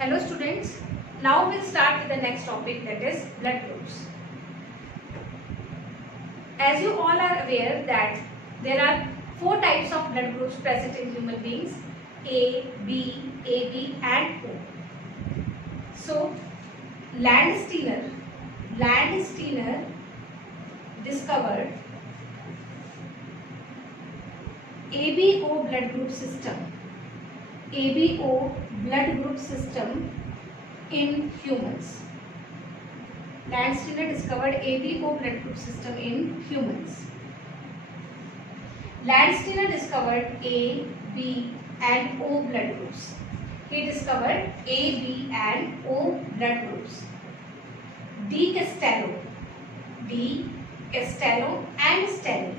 Hello students, now we'll start with the next topic, that is blood groups. As you all are aware that there are 4 types of blood groups present in human beings, A, B, AB and O. So Landsteiner discovered ABO blood group system in humans. Landsteiner discovered ABO blood group system in humans. Landsteiner discovered A, B and O blood groups. He discovered A, B and O blood groups. De Castello and Stelli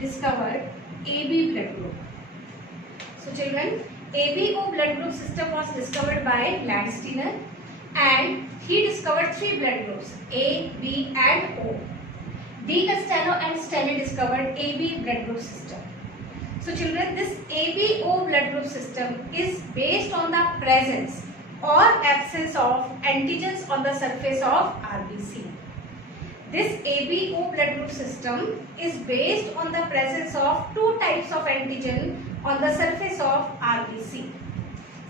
discovered AB blood group. So children, ABO blood group system was discovered by Landsteiner and he discovered 3 blood groups, A, B and O. De Castello and Stelli discovered AB blood group system. So children, this ABO blood group system is based on the presence or absence of antigens on the surface of RBC. This ABO blood group system is based on the presence of 2 types of antigen on the surface of RBC.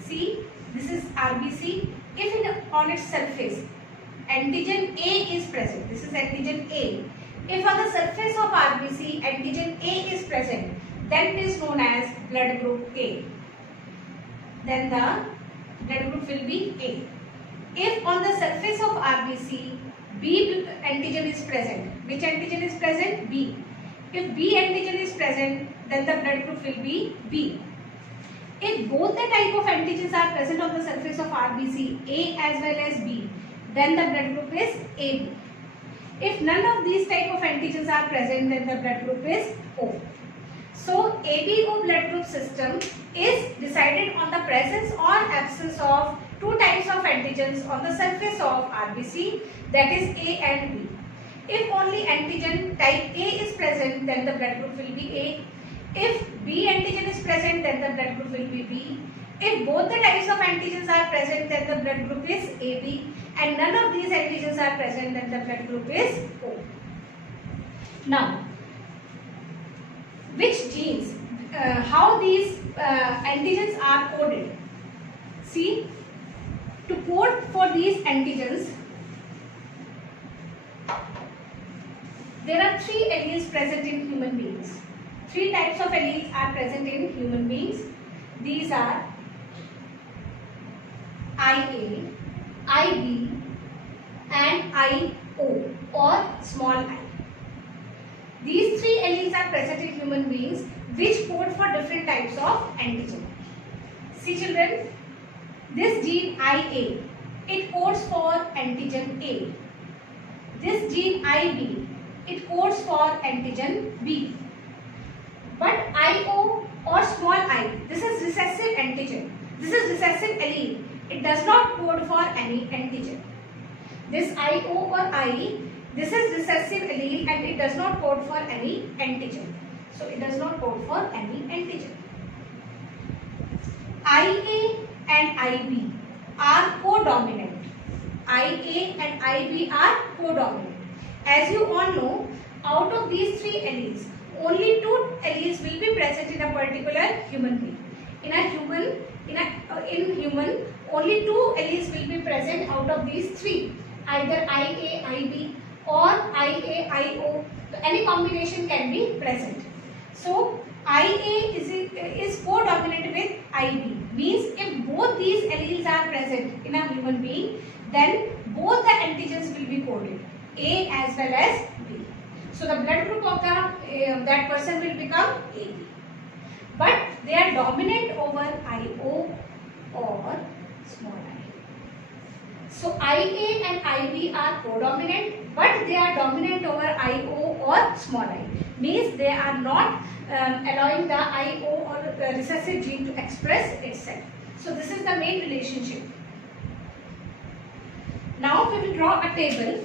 See, this is RBC. If on its surface antigen A is present, this is antigen A. If on the surface of RBC antigen A is present, then it is known as blood group A. Then the blood group will be A. If on the surface of RBC B antigen is present, which antigen is present? B. If B antigen is present, then the blood group will be B. If both the type of antigens are present on the surface of RBC, A as well as B, then the blood group is AB. If none of these type of antigens are present, then the blood group is O. So, ABO blood group system is decided on the presence or absence of 2 types of antigens on the surface of RBC, that is A and B. If only antigen type A is present, then the blood group will be A. If B antigen is present, then the blood group will be B. If both the types of antigens are present, then the blood group is AB. And none of these antigens are present, then the blood group is O. Now, which genes, how these antigens are coded? See, to code for these antigens, there are 3 alleles present in human beings. 3 types of alleles are present in human beings. These are IA, IB and IO or small I. These 3 alleles are present in human beings which code for different types of antigen. See children, this gene IA, it codes for antigen A. This gene IB, it codes for antigen B. But IO or small I, this is recessive antigen. This is recessive allele. It does not code for any antigen. This IO or I, this is recessive allele and it does not code for any antigen. So it does not code for any antigen. IA and IB are codominant. IA and IB are codominant. As you all know, out of these 3 alleles, only 2 alleles will be present in a particular human being. In human, only 2 alleles will be present out of these 3, either IA, IB or IA, IO. So any combination can be present. So IA is codominant with IB. Means if both these alleles are present in a human being, then both the antigens will be coded, A as well as B. So the blood group of that person will become AB. But they are dominant over IO or small I. So IA and IB are codominant, but they are dominant over IO or small I. Means they are not allowing the IO or recessive gene to express itself. So this is the main relationship. Now we will draw a table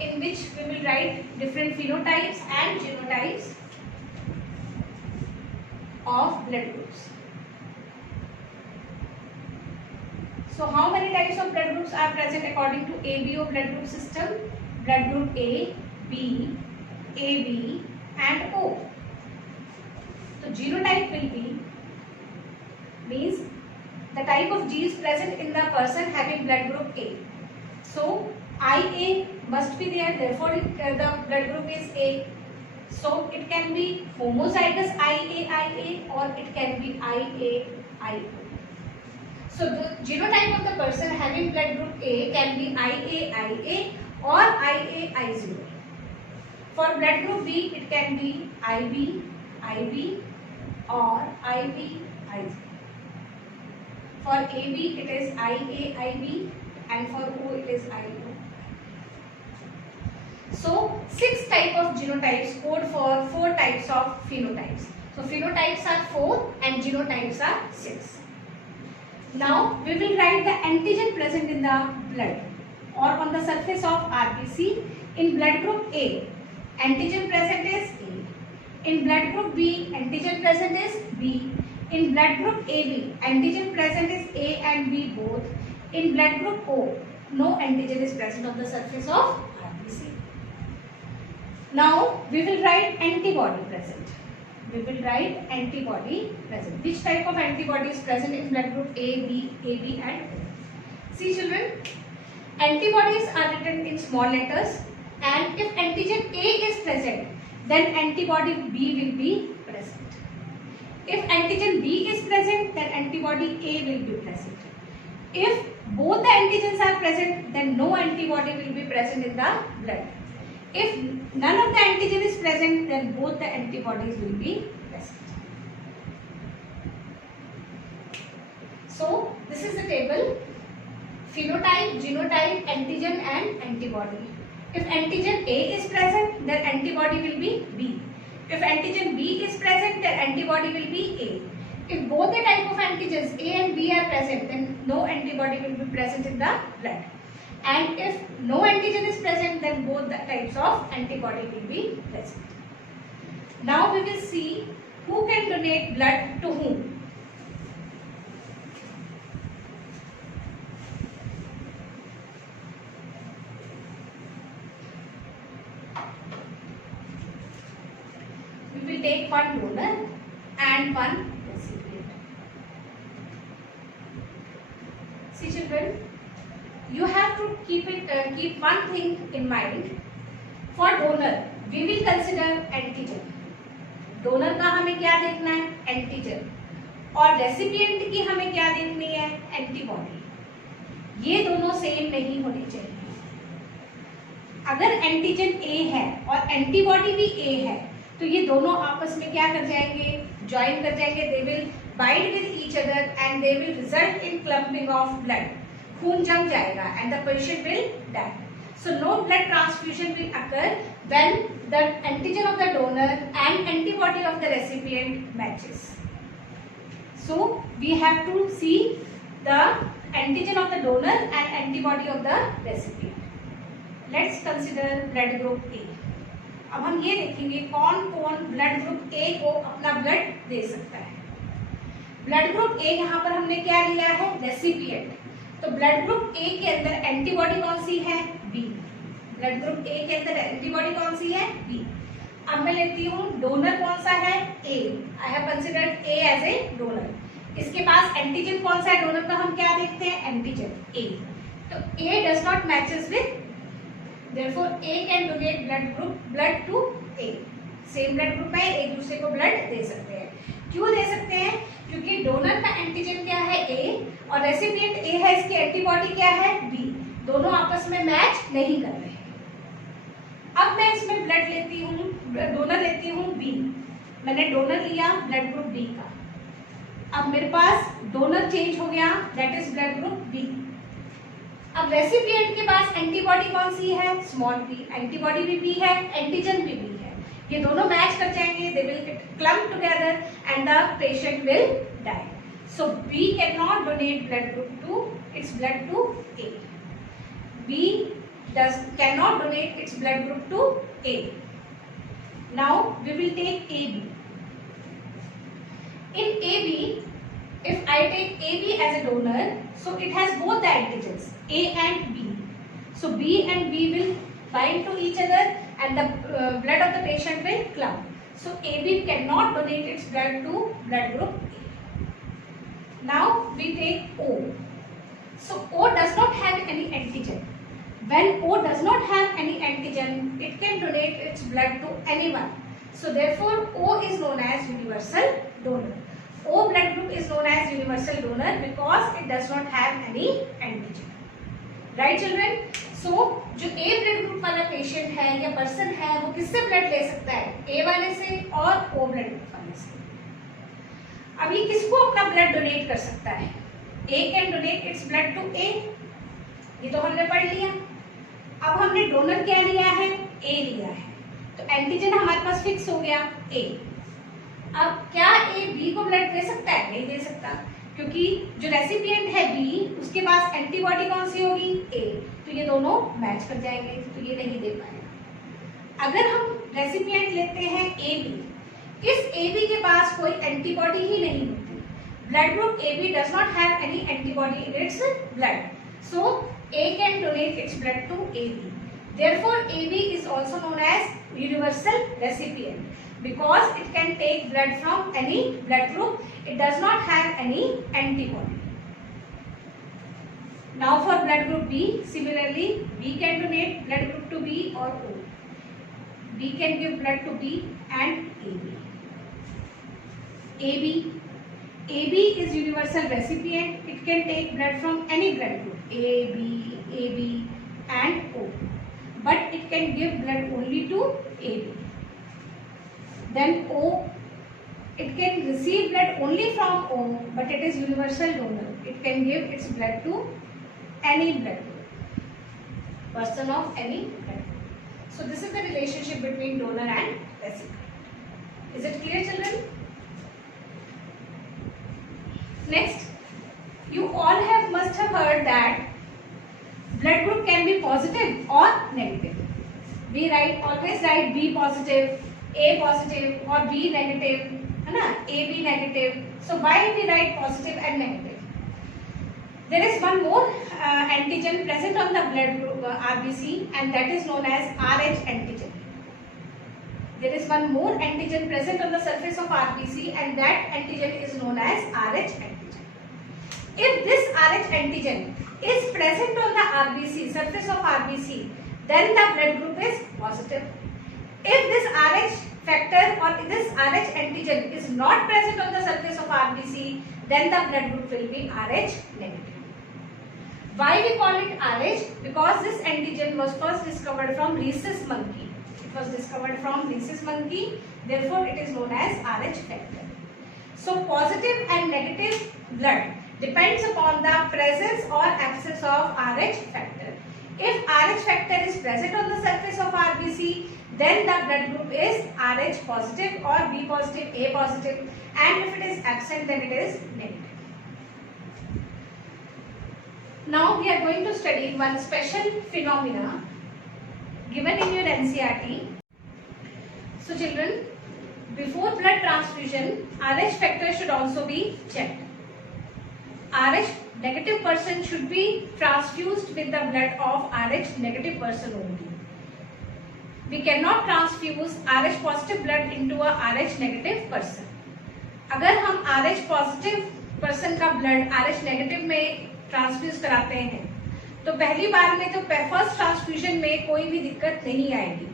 in which we will write different phenotypes and genotypes of blood groups. So how many types of blood groups are present according to ABO blood group system? Blood group A, B, AB and O. So genotype will be, means the type of genes present in the person having blood group A. So IA must be there, therefore the blood group is A. So it can be homozygous IAIA or it can be IAIO. So the genotype of the person having blood group A can be IAIA or IAI0. For blood group B it can be IB, IB or IBI0. For AB it is IAIB and for O it is IO. So 6 types of genotypes code for 4 types of phenotypes. So phenotypes are 4 and genotypes are 6. Now we will write the antigen present in the blood or on the surface of RBC. In blood group A, antigen present is A. In blood group B, antigen present is B. In blood group AB, antigen present is A and B both. In blood group O, no antigen is present on the surface of RBC. Now we will write antibody present. We will write antibody present. Which type of antibody is present in blood group A, B, AB and O? See children, antibodies are written in small letters, and if antigen A is present, then antibody B will be present. If antigen B is present, then antibody A will be present. If both the antigens are present, then no antibody will be present in the blood. If none of the antigen is present, then both the antibodies will be present. So this is the table: phenotype, genotype, antigen and antibody. If antigen A is present, then antibody will be B. If antigen B is present, then antibody will be A. If both the type of antigens A and B are present, then no antibody will be present in the blood. And if no antigen is present, then both the types of antibody will be present. Now we will see who can donate blood to whom. We will take one donor and one recipient. See children, you have to keep one thing in mind. For donor we will consider antigen. Donor का हमें क्या देखना है? Antigen. और recipient की हमें क्या देखनी है? एंटीबॉडी. ये दोनों सेम नहीं होने चाहिए. अगर एंटीजन ए है और एंटीबॉडी भी ए है, तो ये दोनों आपस में क्या कर जाएंगे? ज्वाइन कर जाएंगे. They will bind with each other and they will result in clumping of blood. खून जम जाएगा and the patient will die. So no blood transfusion will occur when the antigen of the donor and antibody of the recipient matches. So we have to see the antigen of the donor and antibody of the recipient. Let's consider blood group A. अब हम ये देखेंगे कौन कौन blood group A को अपना blood दे सकता है. ब्लड ग्रुप A यहाँ पर हमने क्या लिया है? रेसिपिएंट. तो ब्लड ग्रुप A के अंदर एंटीबॉडी कौन सी है? B. ब्लड ग्रुप A के अंदर एंटीबॉडी कौन सी है? B. अब मैं लेती हूँ डोनर कौन सा है? A. I have considered A as a donor. इसके पास एंटीजन कौन सा है? डोनर का हम क्या देखते हैं? Antigen A. तो A does not matches with, therefore A can donate blood to A. Same blood group में एक दूसरे को ब्लड दे सकते हैं. क्यों दे सकते हैं? क्योंकि डोनर का एंटीजन क्या है? A और रेसिपिएंट A है, इसकी एंटीबॉडी क्या है? B. दोनों आपस में मैच नहीं कर रहे. अब मैं इसमें ब्लड लेती हूँ, डोनर लेती हूँ B. मैंने डोनर लिया ब्लड ग्रुप B का. अब मेरे पास डोनर चेंज हो गया, that is blood group B. अब रेसिपिएंट के पास एंटीबॉडी कौन सी है? Small p. एंटीबॉडी भी B है, एंटीजन भी B है. ये दोनों मैच कर जाएंगे, they will clump together and the patient will die. So B can not donate blood group to its blood to A. B cannot donate its blood group to A. Now we will take AB. In AB, if I take AB as a donor, so it has both the antigens, A and B. So B and B will bind to each other and the blood of the patient will clump. So AB cannot donate its blood to blood group A. Now we take O. So O does not have any antigen. When O does not have any antigen, it can donate its blood to anyone. So therefore O is known as universal donor. O blood group is known as universal donor because it does not have any antigen. Right children? So जो A blood group वाला patient है या person है वो किससे blood ले सकता है? A वाले से और O ब्लड ग्रुप वाले से. अभी किसको अपना ब्लड डोनेट कर सकता है? A can donate its blood to A. ये तो हमने पढ़ लिया. अब हमने डोनर क्या लिया है? A लिया है. तो एंटीजन हमारे पास फिक्स हो गया A. अब क्या A B को ब्लड दे सकता है? नहीं दे सकता, क्योंकि जो रेसिपिएंट है B उसके पास एंटीबॉडी कौन सी होगी? A. तो ये दोनों मैच कर जाएंगे, तो ये नहीं दे पाएगा. अगर हम रेसिपिएंट लेते हैं AB, इस AB के पास कोई एंटीबॉडी ही नहीं होती. Blood group AB does not have any antibody in its blood, so A can donate its blood to AB. Therefore AB is also known as universal recipient because it can take blood from any blood group. It does not have any antibody. Now for blood group B, similarly B can donate blood group to B or O. B can give blood to B and AB. AB is universal recipient. It can take blood from any blood group A, AB and O. But it can give blood only to AB. Then O, it can receive blood only from O, but it is universal donor. It can give its blood to any blood group, person of any blood group. So this is the relationship between donor and recipient. Is it clear, children? Next, you all must have heard that blood group can be positive or negative. We always write B positive, A positive or B negative, है ना? AB negative. So why we write positive and negative? There is one more antigen present on the blood group RBC, and that is known as Rh antigen. There is one more antigen present on the surface of RBC, and that antigen is known as Rh antigen. If this Rh antigen is present on the RBC, surface of RBC, then the blood group is positive. If this Rh factor or this Rh antigen is not present on the surface of RBC, then the blood group will be Rh negative. Why we call it Rh? Because this antigen was first discovered from rhesus monkey. It was discovered from rhesus monkey, therefore it is known as Rh factor. So positive and negative blood depends upon the presence or absence of Rh factor. If Rh factor is present on the surface of RBC, then the blood group is Rh positive or B positive, A positive, and if it is absent, then it is negative. Now we are going to study one special phenomena given in your NCERT. So children, before blood transfusion, Rh factor should also be checked. Rh negative person should be transfused with the blood of Rh negative person only. We cannot transfuse Rh positive blood into a Rh negative person. अगर हम Rh positive person का blood Rh negative में transfuse कराते हैं तो पहली बार में तो फर्स्ट ट्रांसफ्यूजन में कोई भी दिक्कत नहीं आएगी,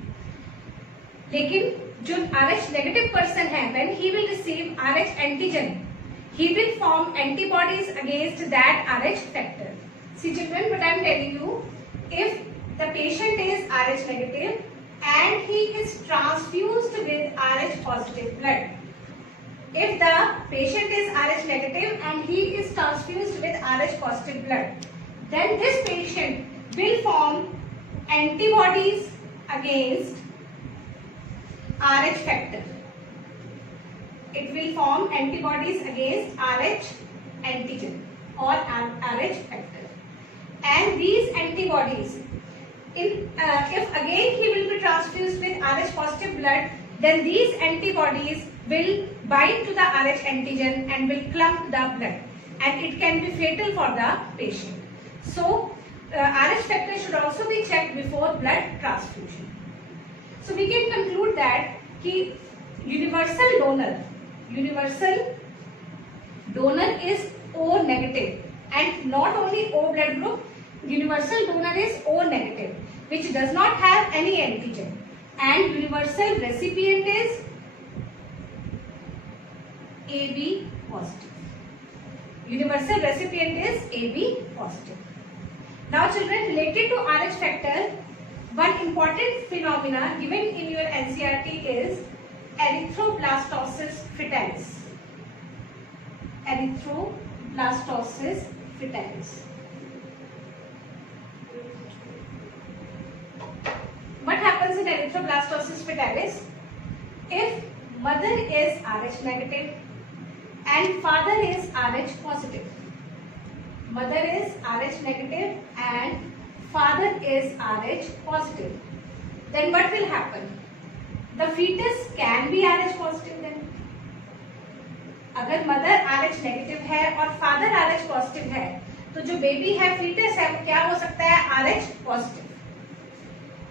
लेकिन जो Rh नेगेटिव पर्सन है, when he will receive Rh antigen, he will form antibodies against that Rh factor. See children, what I am telling you, if the patient is Rh negative and he is transfused with Rh positive blood, if the patient is Rh negative and he is transfused with Rh positive blood, then this patient will form antibodies against Rh factor. It will form antibodies against Rh antigen or Rh factor. And these antibodies, if again he will be transfused with Rh positive blood, then these antibodies will bind to the Rh antigen and will clump the blood, and it can be fatal for the patient. So Rh factor should also be checked before blood transfusion. So we can conclude that कि universal donor is O negative, and not only O blood group, universal donor is O negative, which does not have any antigen, and universal recipient is AB positive. Universal recipient is AB positive. Now children, related to Rh factor, one important phenomena given in your NCERT is erythroblastosis fetalis. Erythroblastosis fetalis. What happens in erythroblastosis fetalis? If mother is Rh negative and father is Rh positive, mother is Rh negative and father is Rh positive, then what will happen? The fetus can be Rh positive then. अगर mother Rh negative है और father Rh positive है, तो जो baby है, foetus है, वो क्या हो सकता है? Rh positive.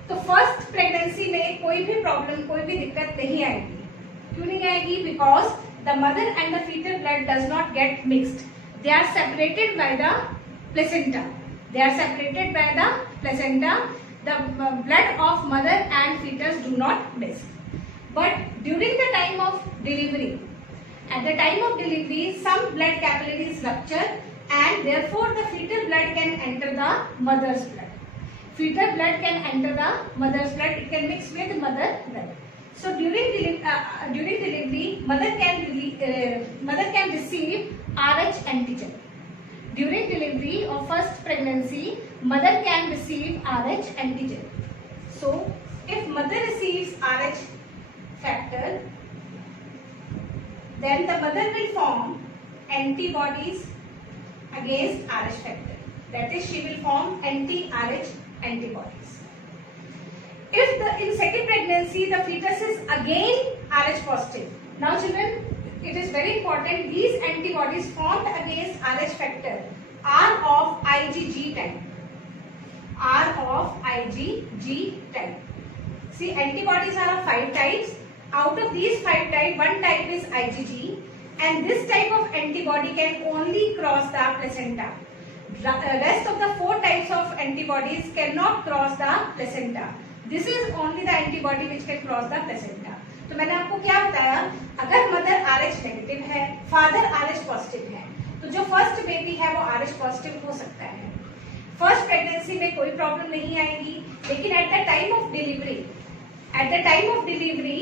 तो फर्स्ट प्रेगनेंसी में कोई भी प्रॉब्लम, कोई भी दिक्कत नहीं आएगी. क्यों नहीं आएगी? Because the mother and the foetal blood does not get mixed. They are separated by the placenta. They are separated by the placenta. The blood of mother and fetus do not mix. But during the time of delivery, at the time of delivery, some blood capillaries rupture, and therefore the fetal blood can enter the mother's blood. Fetal blood can enter the mother's blood. It can mix with mother blood. So during delivery, mother can receive Rh antigen. During delivery of first pregnancy, mother can receive Rh antigen. So, if mother receives Rh factor, then the mother will form antibodies against Rh factor. That is, she will form anti-Rh antibodies. If in second pregnancy the fetus is again Rh positive. Now children, it is very important, these antibodies formed against Rh factor are of IgG type. See, antibodies are of 5 types. Out of these 5 types, one type is IgG, and this type of antibody can only cross the placenta. The rest of the 4 types of antibodies cannot cross the placenta. This is only the antibody which can cross the placenta. तो मैंने आपको क्या बताया, अगर mother Rh negative है, father Rh positive है, तो जो फर्स्ट बेबी है वो Rh पॉजिटिव हो सकता है. फर्स्ट प्रेगनेंसी में कोई प्रॉब्लम नहीं आएगी, लेकिन at the time of delivery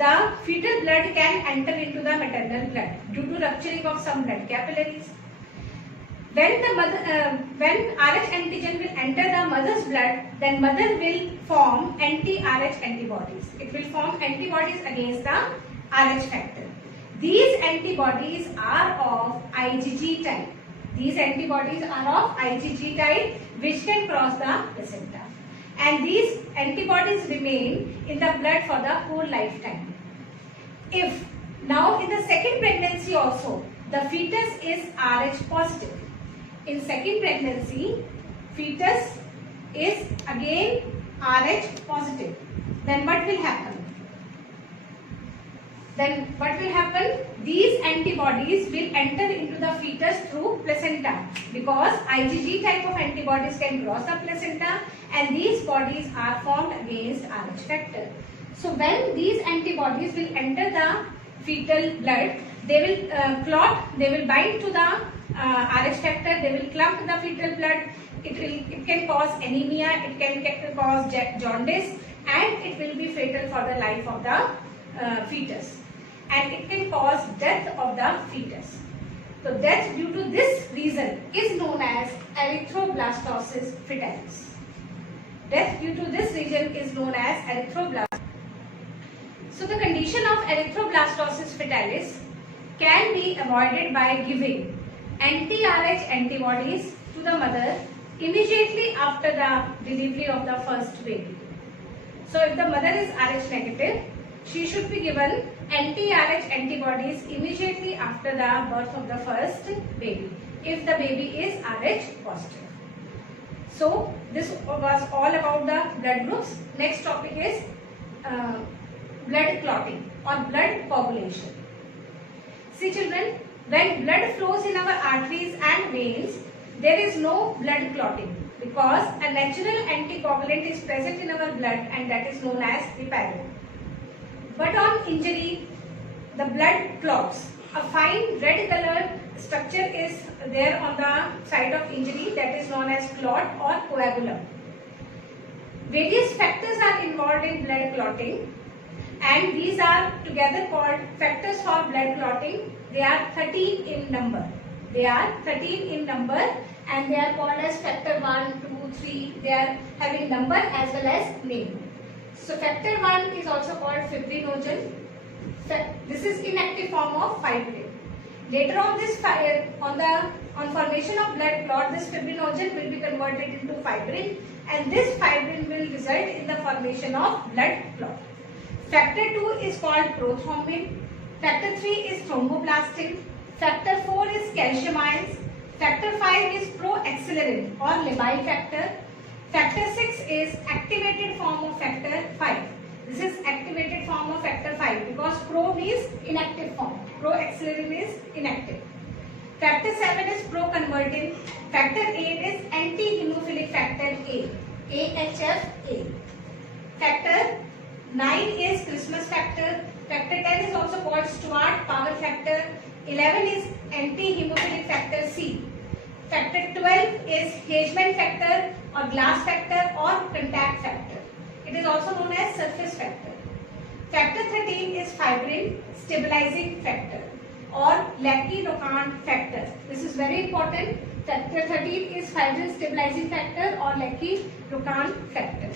the fetal blood can enter into the maternal blood due to rupturing of some blood capillaries. When Rh antigen will enter the mother's blood, then mother will form anti-Rh antibodies. It will form antibodies against the Rh factor. These antibodies are of IgG type. Which can cross the placenta. And these antibodies remain in the blood for the whole lifetime. If now in the second pregnancy also the fetus is Rh positive. In second pregnancy, fetus is again Rh positive. Then what will happen? These antibodies will enter into the fetus through placenta, because IgG type of antibodies can cross the placenta, and these bodies are formed against Rh factor. So when these antibodies will enter the fetal blood, they will clot, they will bind to the Rh factor, they will clump the fetal blood. It can cause anemia, it can cause jaundice, and it will be fatal for the life of the fetus. And it can cause death of the fetus. So death due to this reason is known as erythroblastosis fetalis. Death due to this reason is known as erythroblastosis. So the condition of erythroblastosis fetalis can be avoided by giving anti-Rh antibodies to the mother immediately after the delivery of the first baby. So if the mother is Rh negative, she should be given anti-Rh antibodies immediately after the birth of the first baby, if the baby is Rh positive. So this was all about the blood groups. Next topic is blood clotting or blood coagulation. See children, when blood flows in our arteries and veins, there is no blood clotting because a natural anticoagulant is present in our blood, and that is known as heparin. But on injury, the blood clots. A fine red colored structure is there on the site of injury, that is known as clot or coagulum. Various factors are involved in blood clotting, and these are together called factors for blood clotting. They are 13 in number. They are 13 in number, and they are called as factor 1, 2, 3. They are having number as well as name. So factor 1 is also called fibrinogen. This is inactive form of fibrin. Later on this on formation of blood clot, this fibrinogen will be converted into fibrin, and this fibrin will result in the formation of blood clot. Factor 2 is called prothrombin. Factor 3 is thromboplastin. Factor 4 is calcium ions. Factor 5 is proaccelerin or labile factor. Factor 6 is activated form of factor 5. This is activated form of factor 5 because pro means inactive form. Proaccelerin is inactive. Factor 7 is proconvertin. Factor 8 is anti-hemophilic factor A, AHFA. Factor 9 is Christmas factor. Factor 10 is also called Stuart power factor. 11 is anti-hemophilic factor C. Factor 12 is Hageman factor or glass factor or contact factor. It is also known as surface factor. Factor 13 is fibrin stabilizing factor or Leckie-Rocant factor. This is very important. Factor 13 is fibrin stabilizing factor or Leckie-Rocant factor.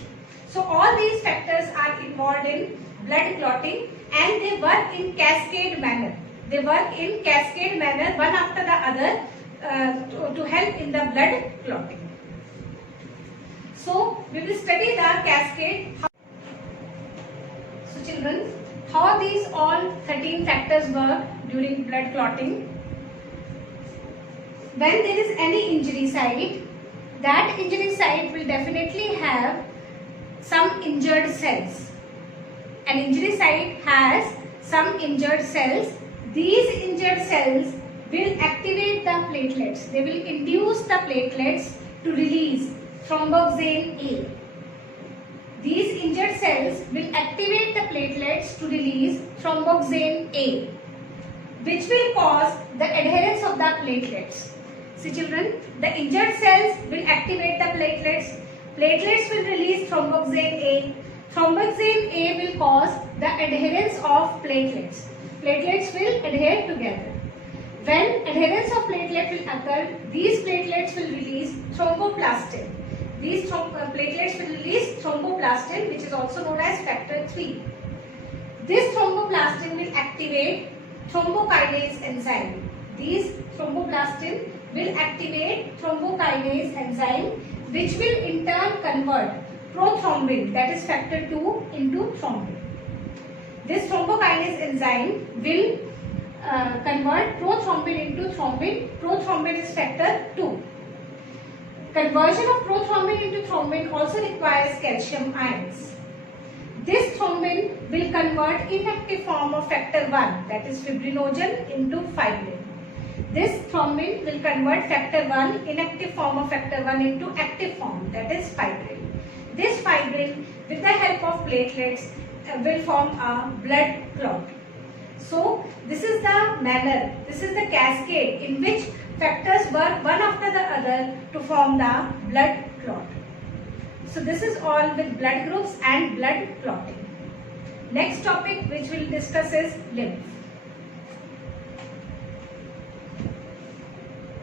So all these factors are involved in blood clotting, and they work in cascade manner. They work in cascade manner, one after the other, to help in the blood clotting. So we will study the cascade. So children, how these all 13 factors work during blood clotting. When there is any injury site, that injury site will definitely have some injured cells. An injury site has some injured cells. These injured cells will activate the platelets. They will induce the platelets to release thromboxane A. These injured cells will activate the platelets to release thromboxane A, which will cause the adherence of the platelets. See children, the injured cells will activate the platelets. Platelets will release thromboxane A. Thromboxane A will cause the adherence of platelets. Platelets will adhere together. When adherence of platelet will occur, these platelets will release thromboplastin. These platelets will release thromboplastin, which is also known as factor 3. This thromboplastin will activate thrombokinase enzyme. These thromboplastin will activate thrombokinase enzyme, which will in turn convert prothrombin, that is factor 2, into thrombin. This thrombokinase enzyme will convert prothrombin into thrombin. Prothrombin is factor 2. Conversion of prothrombin into thrombin also requires calcium ions. This thrombin will convert inactive form of factor 1, that is fibrinogen, into fibrin. This thrombin will convert factor 1, inactive form of factor 1, into active form, that is fibrin. This fibrin, with the help of platelets, will form a blood clot. So this is the manner, this is the cascade in which factors work one after the other to form the blood clot. So this is all with blood groups and blood clotting. Next topic which we will discuss is lymph.